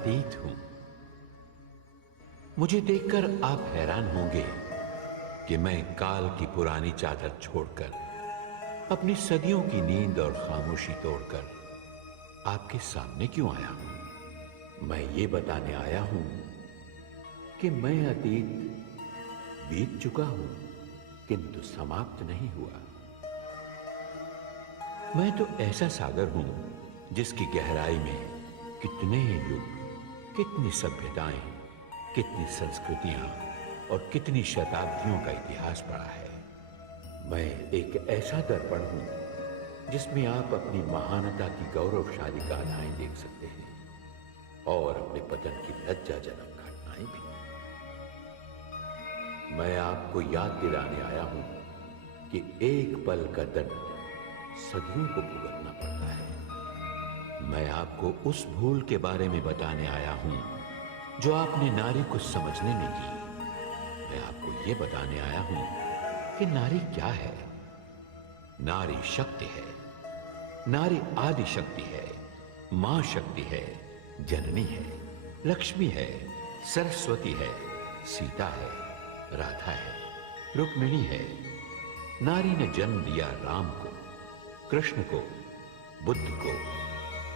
अतीत हूं। मुझे देखकर आप हैरान होंगे कि मैं काल की पुरानी चादर छोड़कर, अपनी सदियों की नींद और खामोशी तोड़कर आपके सामने क्यों आया हूं। मैं ये बताने आया हूं कि मैं अतीत बीत चुका हूं, किंतु समाप्त नहीं हुआ। मैं तो ऐसा सागर हूं जिसकी गहराई में कितने युग, कितनी सभ्यताएं, कितनी संस्कृतियां और कितनी शताब्दियों का इतिहास पड़ा है। मैं एक ऐसा दर्पण हूं जिसमें आप अपनी महानता की गौरवशाली गाथाएं देख सकते हैं और अपने पतन की लज्जाजनक घटनाएं भी। मैं आपको याद दिलाने आया हूं कि एक पल का दंड सदियों को भुगतना पड़ता है। मैं आपको उस भूल के बारे में बताने आया हूं जो आपने नारी को समझने में की। मैं आपको यह बताने आया हूं कि नारी क्या है। नारी शक्ति है, नारी आदि शक्ति है, मां शक्ति है, जननी है, लक्ष्मी है, सरस्वती है, सीता है, राधा है, रुक्मिणी है। नारी ने जन्म दिया राम को, कृष्ण को, बुद्ध को,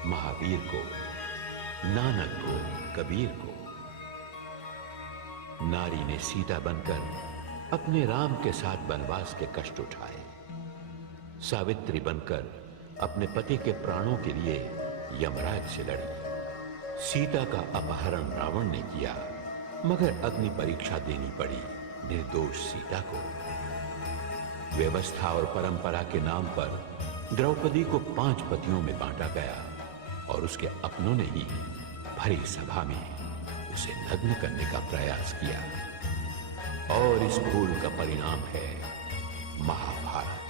महावीर को, नानक को, कबीर को। नारी ने सीता बनकर अपने राम के साथ वनवास के कष्ट उठाए। सावित्री बनकर अपने पति के प्राणों के लिए यमराज से लड़ी। सीता का अपहरण रावण ने किया, मगर अग्नि परीक्षा देनी पड़ी निर्दोष सीता को। व्यवस्था और परंपरा के नाम पर द्रौपदी को 5 पतियों में बांटा गया और उसके अपनों ने ही भरी सभा में उसे नग्न करने का प्रयास किया। और इस भूल का परिणाम है महाभारत,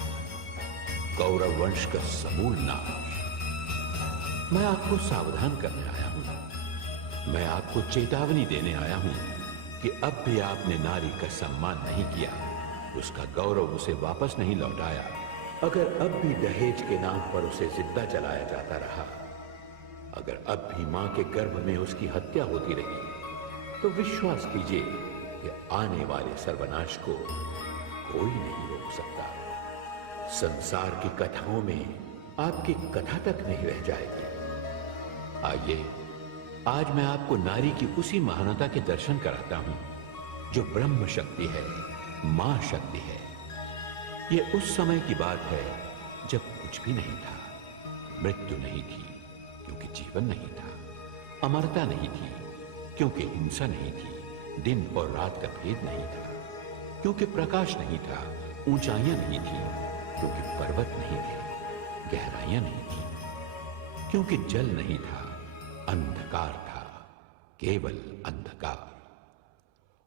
कौरव वंश का समूल नाश। मैं आपको सावधान करने आया हूं, मैं आपको चेतावनी देने आया हूं कि अब भी आपने नारी का सम्मान नहीं किया, उसका गौरव उसे वापस नहीं लौटाया। अगर अब भी दहेज के नाम पर उसे जिंदा जलाया जाता रहा, अगर अब भी मां के गर्भ में उसकी हत्या होती रही, तो विश्वास कीजिए कि आने वाले सर्वनाश को कोई नहीं रोक सकता। संसार की कथाओं में आपकी कथा तक नहीं रह जाएगी। आइए, आज मैं आपको नारी की उसी महानता के दर्शन कराता हूं जो ब्रह्म शक्ति है, मां शक्ति है। यह उस समय की बात है जब कुछ भी नहीं था, मृत्यु नहीं थी क्योंकि जीवन नहीं था, अमरता नहीं थी क्योंकि हिंसा नहीं थी, दिन और रात का भेद नहीं था क्योंकि प्रकाश नहीं था, ऊंचाइयां नहीं थी क्योंकि पर्वत नहीं थे, गहराइयां नहीं थी क्योंकि जल नहीं था, अंधकार था, केवल अंधकार।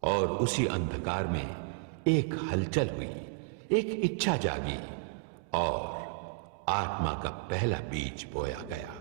और उसी अंधकार में एक हलचल हुई, एक इच्छा जागी और आत्मा का पहला बीज बोया गया।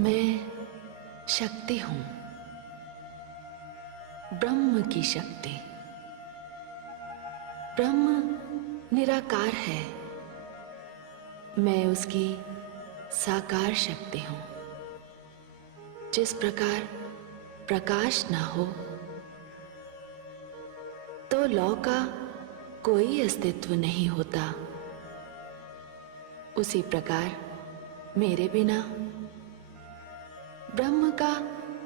मैं शक्ति हूं, ब्रह्म की शक्ति। ब्रह्म निराकार है, मैं उसकी साकार शक्ति हूं। जिस प्रकार प्रकाश ना हो तो लौ का कोई अस्तित्व नहीं होता, उसी प्रकार मेरे बिना ब्रह्म का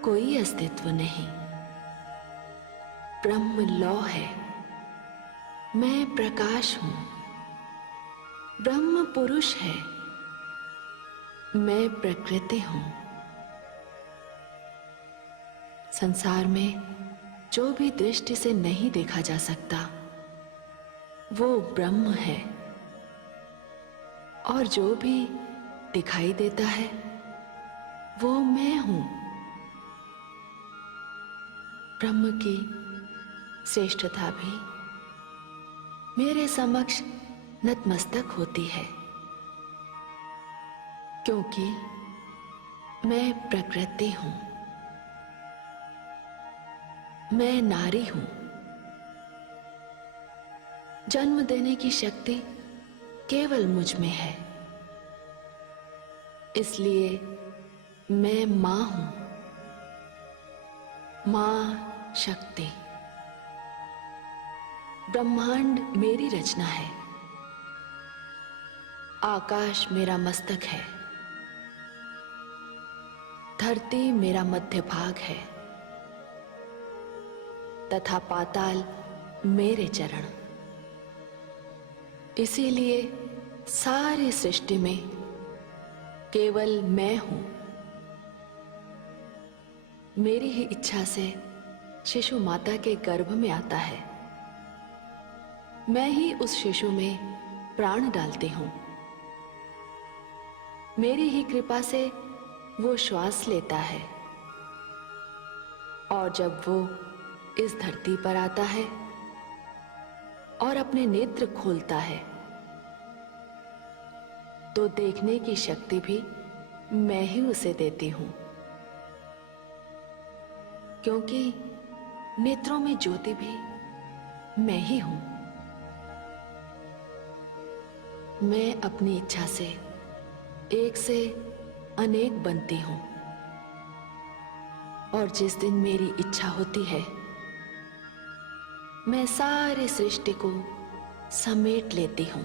कोई अस्तित्व नहीं। ब्रह्म लौ है, मैं प्रकाश हूं। ब्रह्म पुरुष है, मैं प्रकृति हूं। संसार में जो भी दृष्टि से नहीं देखा जा सकता वो ब्रह्म है, और जो भी दिखाई देता है वो मैं हूं। ब्रह्म की श्रेष्ठता भी मेरे समक्ष नतमस्तक होती है, क्योंकि मैं प्रकृति हूं, मैं नारी हूं। जन्म देने की शक्ति केवल मुझ में है, इसलिए मैं मां हूं, मां शक्ति। ब्रह्मांड मेरी रचना है, आकाश मेरा मस्तक है, धरती मेरा मध्य भाग है, तथा पाताल मेरे चरण। इसीलिए सारी सृष्टि में केवल मैं हूं। मेरी ही इच्छा से शिशु माता के गर्भ में आता है, मैं ही उस शिशु में प्राण डालती हूं। मेरी ही कृपा से वो श्वास लेता है, और जब वो इस धरती पर आता है और अपने नेत्र खोलता है तो देखने की शक्ति भी मैं ही उसे देती हूं, क्योंकि नेत्रों में ज्योति भी मैं ही हूं। मैं अपनी इच्छा से एक से अनेक बनती हूं, और जिस दिन मेरी इच्छा होती है मैं सारी सृष्टि को समेट लेती हूं।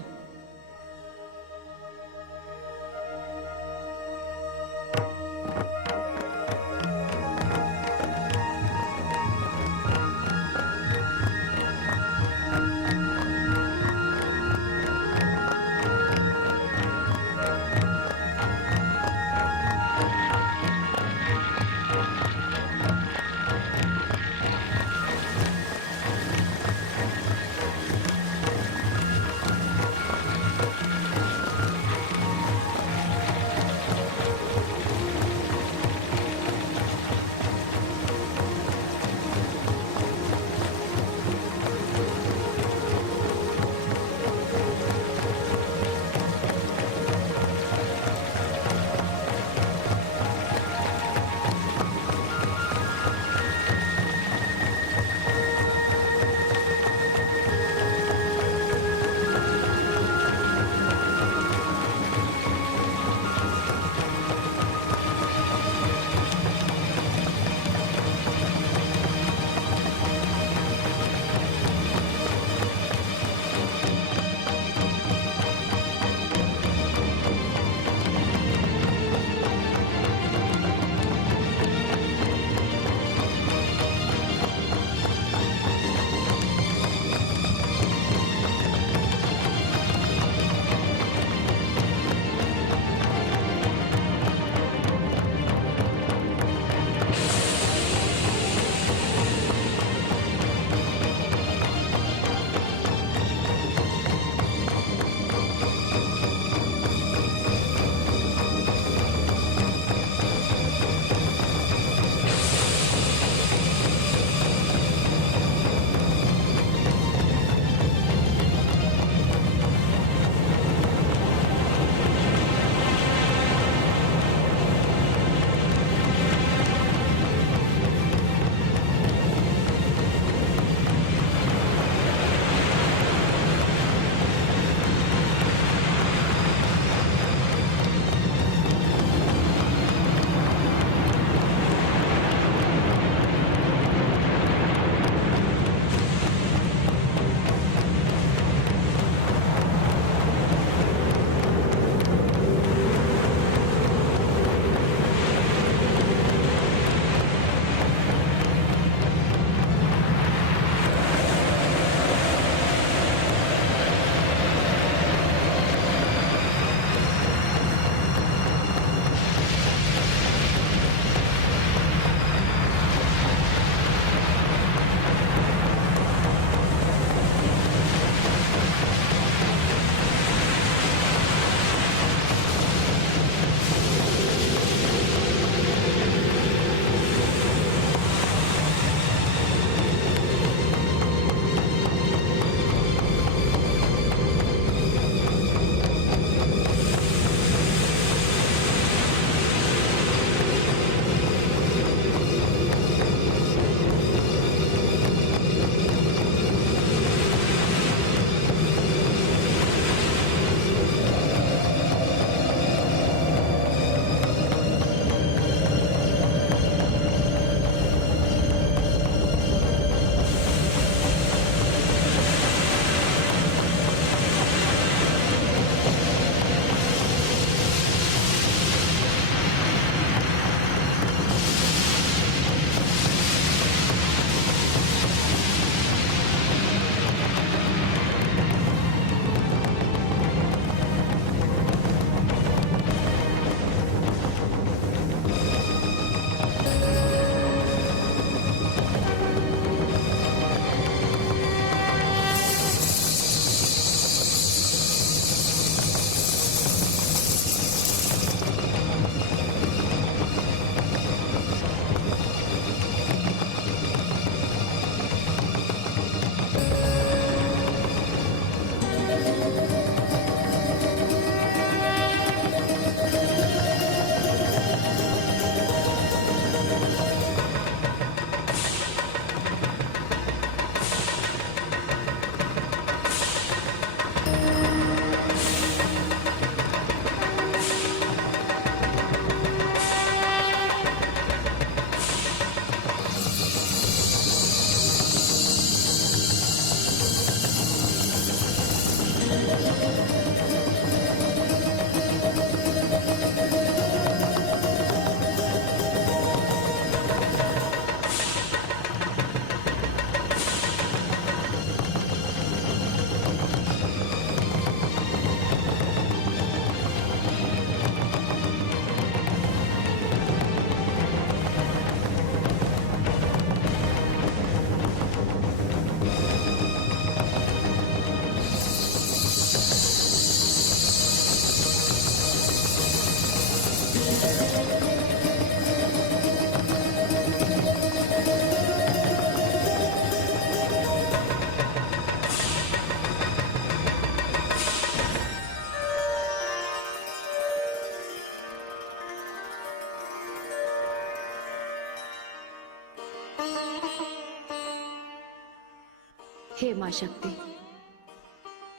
हे मां शक्ति,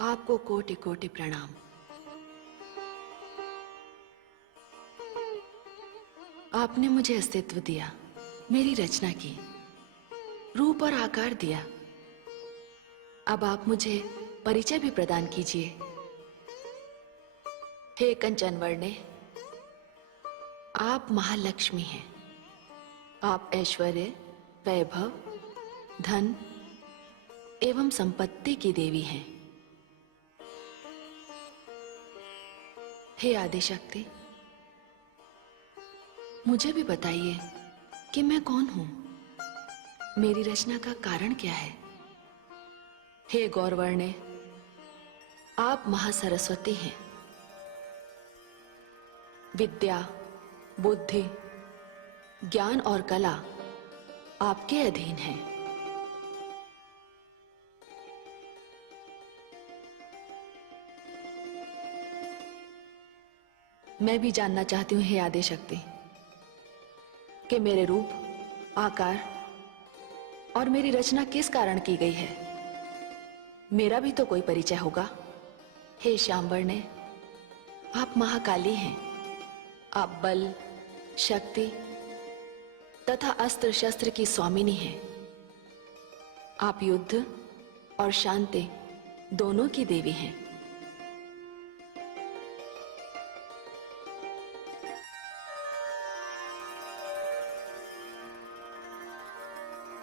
आपको कोटि कोटि प्रणाम। आपने मुझे अस्तित्व दिया, मेरी रचना की, रूप और आकार दिया। अब आप मुझे परिचय भी प्रदान कीजिए। हे कंचन वर्णे, आप महालक्ष्मी हैं। आप ऐश्वर्य, वैभव, धन एवं संपत्ति की देवी हैं। हे आदिशक्ति, मुझे भी बताइए कि मैं कौन हूं, मेरी रचना का कारण क्या है। हे गौरवर्णे, आप महासरस्वती हैं। विद्या, बुद्धि, ज्ञान और कला आपके अधीन हैं। मैं भी जानना चाहती हूं हे आदिशक्ति कि मेरे रूप, आकार और मेरी रचना किस कारण की गई है। मेरा भी तो कोई परिचय होगा। हे श्यामवर्णे, आप महाकाली हैं। आप बल, शक्ति तथा अस्त्र शस्त्र की स्वामिनी हैं। आप युद्ध और शांति दोनों की देवी हैं।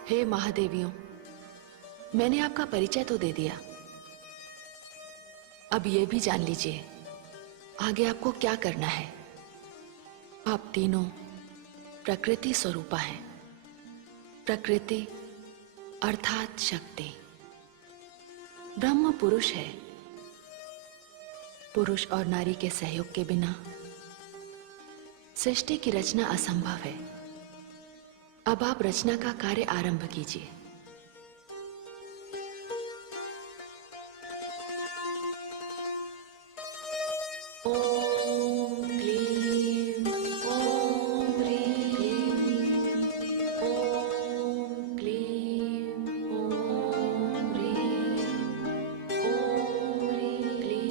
हे महादेवियों, मैंने आपका परिचय तो दे दिया, अब ये भी जान लीजिए आगे आपको क्या करना है। आप तीनों प्रकृति स्वरूपा हैं। प्रकृति अर्थात शक्ति। ब्रह्म पुरुष है। पुरुष और नारी के सहयोग के बिना सृष्टि की रचना असंभव है। अब आप रचना का कार्य आरंभ कीजिए। ओम क्लीं, ओम ह्रीं, ओम क्लीं, ओम ह्रीं, ओम ह्रीं क्लीं।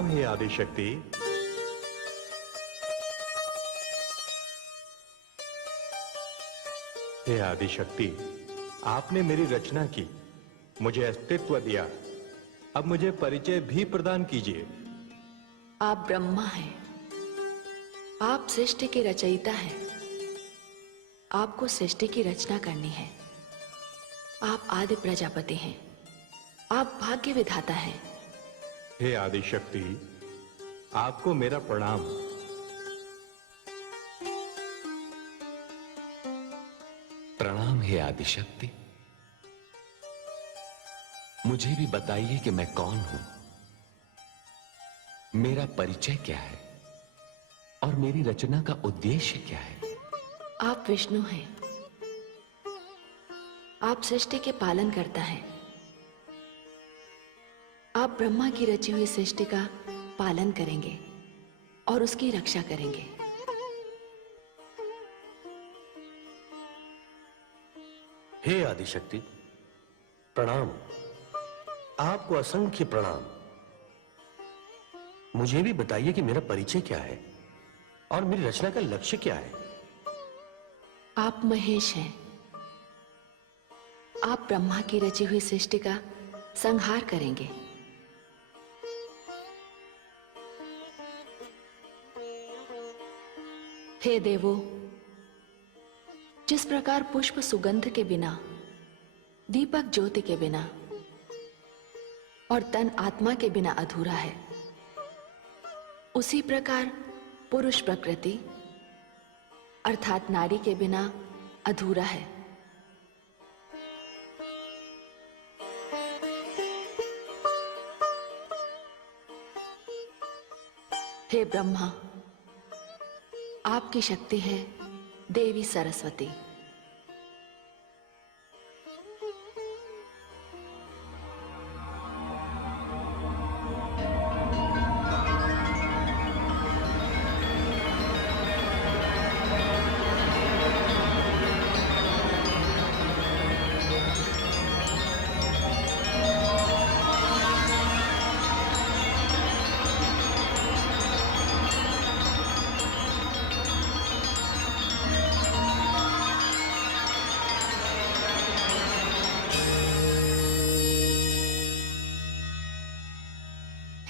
प्रणाम हे आदिशक्ति। हे आदिशक्ति, आपने मेरी रचना की, मुझे अस्तित्व दिया, अब मुझे परिचय भी प्रदान कीजिए। आप ब्रह्मा हैं, आप सृष्टि के रचयिता हैं। आपको सृष्टि की रचना करनी है। आप आदि प्रजापति हैं, आप भाग्य विधाता हैं। हे आदिशक्ति, आपको मेरा प्रणाम। प्रणाम हे आदिशक्ति। मुझे भी बताइए कि मैं कौन हूं, मेरा परिचय क्या है और मेरी रचना का उद्देश्य क्या है। आप विष्णु हैं, आप सृष्टि के पालन करता है। आप ब्रह्मा की रची हुई सृष्टि का पालन करेंगे और उसकी रक्षा करेंगे। हे आदिशक्ति, प्रणाम। आपको असंख्य प्रणाम। मुझे भी बताइए कि मेरा परिचय क्या है और मेरी रचना का लक्ष्य क्या है। आप महेश हैं, आप ब्रह्मा की रची हुई सृष्टि का संहार करेंगे। हे देवो, जिस प्रकार पुष्प सुगंध के बिना, दीपक ज्योति के बिना और तन आत्मा के बिना अधूरा है, उसी प्रकार पुरुष प्रकृति अर्थात नारी के बिना अधूरा है। हे ब्रह्मा, आपकी शक्ति है देवी सरस्वती।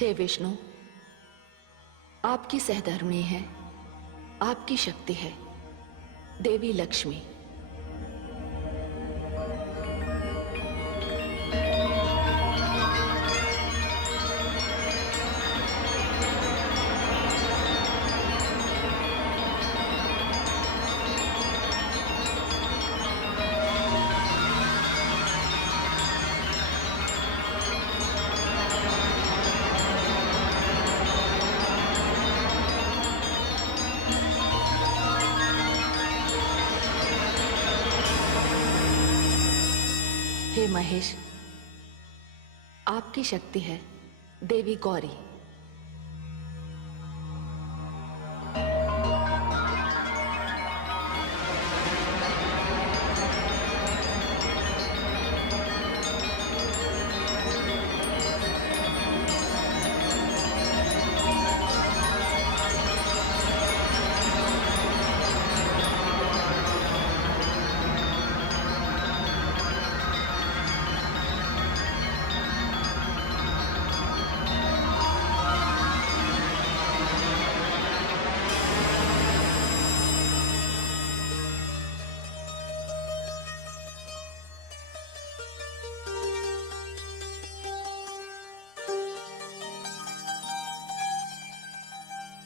हे विष्णु, आपकी सहधर्मिणी है, आपकी शक्ति है देवी लक्ष्मी। हे महेश, आपकी शक्ति है देवी गौरी।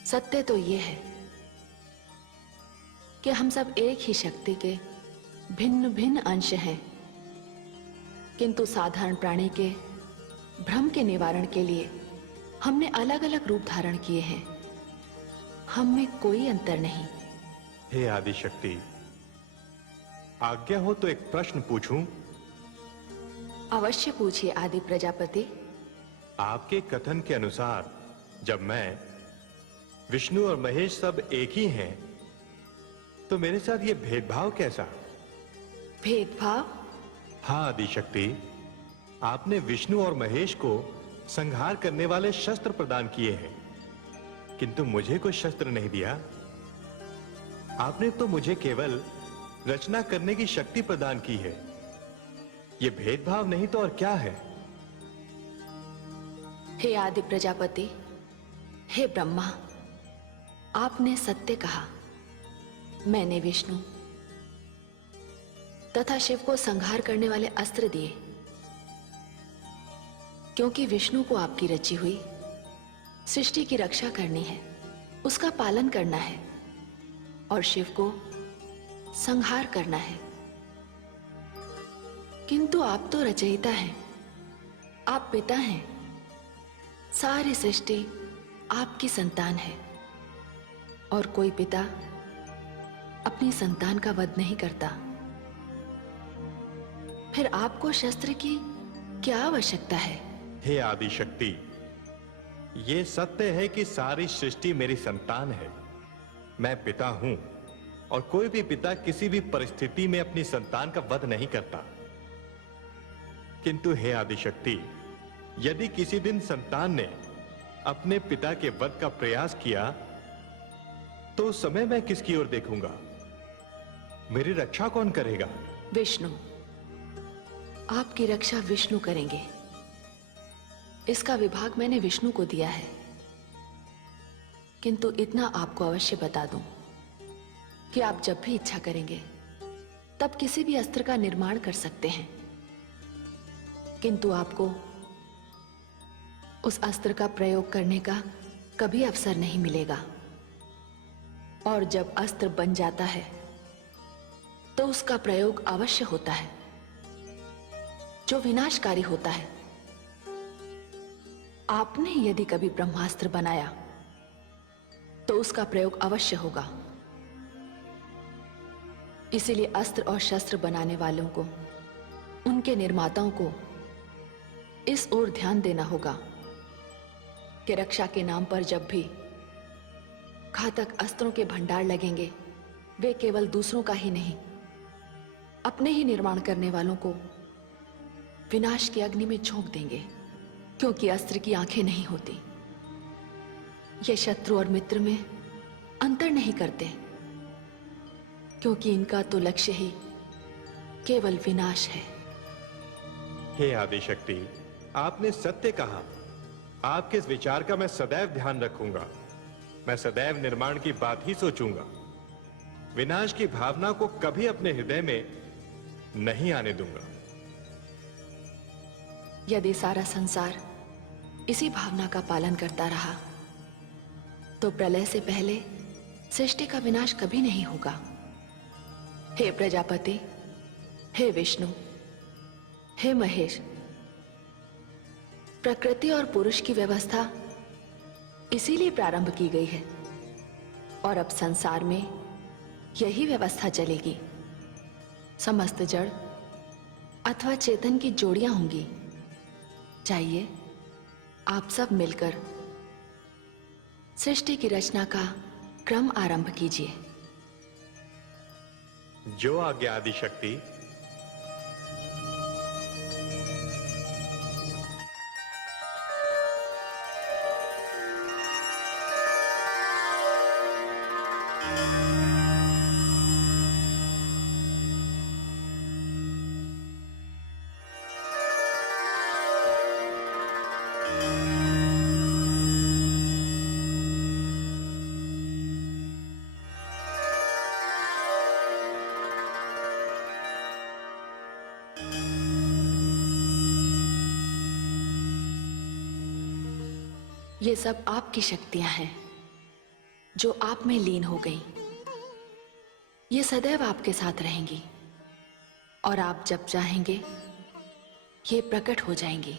सत्य तो ये है कि हम सब एक ही शक्ति के भिन्न भिन्न अंश हैं, किंतु साधारण प्राणी के भ्रम के निवारण के लिए हमने अलग अलग रूप धारण किए हैं। हम में कोई अंतर नहीं। हे आदिशक्ति, आज्ञा हो तो एक प्रश्न पूछूं? अवश्य पूछिए आदि प्रजापति। आपके कथन के अनुसार जब मैं, विष्णु और महेश सब एक ही हैं, तो मेरे साथ ये भेदभाव कैसा? भेदभाव? हाँ आदिशक्ति, आपने विष्णु और महेश को संहार करने वाले शस्त्र प्रदान किए हैं, किंतु मुझे कोई शस्त्र नहीं दिया। आपने तो मुझे केवल रचना करने की शक्ति प्रदान की है। यह भेदभाव नहीं तो और क्या है? हे आदि प्रजापति, हे ब्रह्मा, आपने सत्य कहा। मैंने विष्णु तथा शिव को संहार करने वाले अस्त्र दिए, क्योंकि विष्णु को आपकी रची हुई सृष्टि की रक्षा करनी है, उसका पालन करना है, और शिव को संहार करना है। किंतु आप तो रचयिता हैं, आप पिता हैं, सारी सृष्टि आपकी संतान है, और कोई पिता अपनी संतान का वध नहीं करता। फिर आपको शस्त्र की क्या आवश्यकता है? हे आदि शक्ति, यह सत्य है कि सारी सृष्टि मेरी संतान है। मैं पिता हूं, और कोई भी पिता किसी भी परिस्थिति में अपनी संतान का वध नहीं करता। किंतु हे आदि शक्ति, यदि किसी दिन संतान ने अपने पिता के वध का प्रयास किया, तो उस समय मैं किसकी ओर देखूंगा? मेरी रक्षा कौन करेगा? विष्णु। आपकी रक्षा विष्णु करेंगे। इसका विभाग मैंने विष्णु को दिया है। किंतु इतना आपको अवश्य बता दूं कि आप जब भी इच्छा करेंगे तब किसी भी अस्त्र का निर्माण कर सकते हैं, किंतु आपको उस अस्त्र का प्रयोग करने का कभी अवसर नहीं मिलेगा। और जब अस्त्र बन जाता है तो उसका प्रयोग अवश्य होता है, जो विनाशकारी होता है। आपने यदि कभी ब्रह्मास्त्र बनाया तो उसका प्रयोग अवश्य होगा। इसीलिए अस्त्र और शस्त्र बनाने वालों को, उनके निर्माताओं को इस ओर ध्यान देना होगा कि रक्षा के नाम पर जब भी घातक अस्त्रों के भंडार लगेंगे, वे केवल दूसरों का ही नहीं, अपने ही निर्माण करने वालों को विनाश की अग्नि में झोंक देंगे, क्योंकि अस्त्र की आंखें नहीं होती। ये शत्रु और मित्र में अंतर नहीं करते, क्योंकि इनका तो लक्ष्य ही केवल विनाश है। हे आदि शक्ति, आपने सत्य कहा। आपके इस विचार का मैं सदैव ध्यान रखूंगा। मैं सदैव निर्माण की बात ही सोचूंगा। विनाश की भावना को कभी अपने हृदय में नहीं आने दूंगा। यदि सारा संसार इसी भावना का पालन करता रहा तो प्रलय से पहले सृष्टि का विनाश कभी नहीं होगा। हे प्रजापति, हे विष्णु, हे महेश, प्रकृति और पुरुष की व्यवस्था इसीलिए प्रारंभ की गई है, और अब संसार में यही व्यवस्था चलेगी। समस्त जड़ अथवा चेतन की जोड़ियां होंगी। चाहिए आप सब मिलकर सृष्टि की रचना का क्रम आरंभ कीजिए। जो आज्ञा आदि शक्ति। ये सब आपकी शक्तियां हैं जो आप में लीन हो गई। ये सदैव आपके साथ रहेंगी, और आप जब चाहेंगे ये प्रकट हो जाएंगी।